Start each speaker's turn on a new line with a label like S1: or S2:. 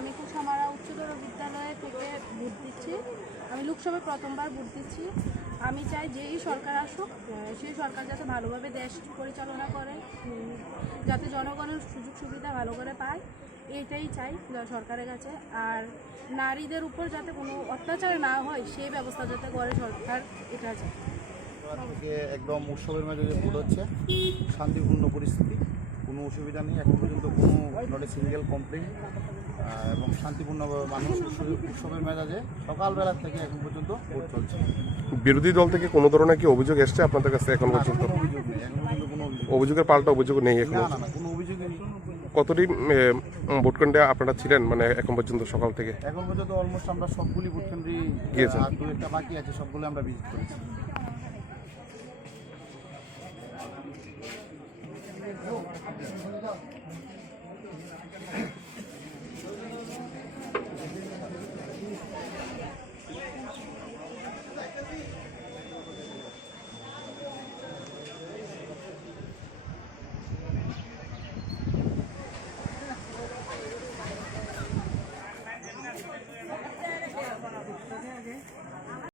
S1: আমি কুসামারা উচ্চতর বিদ্যালয় থেকে ভোট দিচ্ছি। আমি লোকসভায় প্রথমবার ভোট দিচ্ছি। আমি চাই যেই সরকার আসুক সেই সরকার যাতে ভালোভাবে দেশ পরিচালনা করে যাতে জনগণের সুযোগ সুবিধা ভালো করে পায় এইটাই চাই সরকারের কাছে। আর নারীদের উপর যাতে কোনো অত্যাচার না হয়, সেই ব্যবস্থা যাতে করে সরকার, এটা চাই।
S2: একদম উৎসবের মেজাজে ভোট হচ্ছে, শান্তিপূর্ণ পরিস্থিতি, কোনো অসুবিধা নেই। এখন পর্যন্ত কোনো সিঙ্গেল কমপ্লেন এবং শান্তিপূর্ণভাবে মানুষ উৎসব- উৎসবের মেজাজে সকালবেলা থেকে এখন পর্যন্ত ভোট চলছে।
S3: বিরোধী দল থেকে কোনো ধরনের কি অভিযোগ এসছে আপনাদের কাছে এখন পর্যন্ত?
S2: কোনো অভিযোগ নেই এখন পর্যন্ত কোনো অভিযোগ নেই।
S3: অভিযোগের পাল্টা অভিযোগ নেই এখন
S2: না না না কোনো অভিযোগই নেই।
S3: কতটি ভোট কেন্দ্রে আপনারা ছিলেন মানে এখন পর্যন্ত সকাল থেকে?
S2: এখন পর্যন্ত অলমোস্ট আমরা সবগুলি ভোট
S3: গিয়েছেন।
S2: আর দু একটা বাকি আছে সবগুলো আমরা ভিজিট করেছি।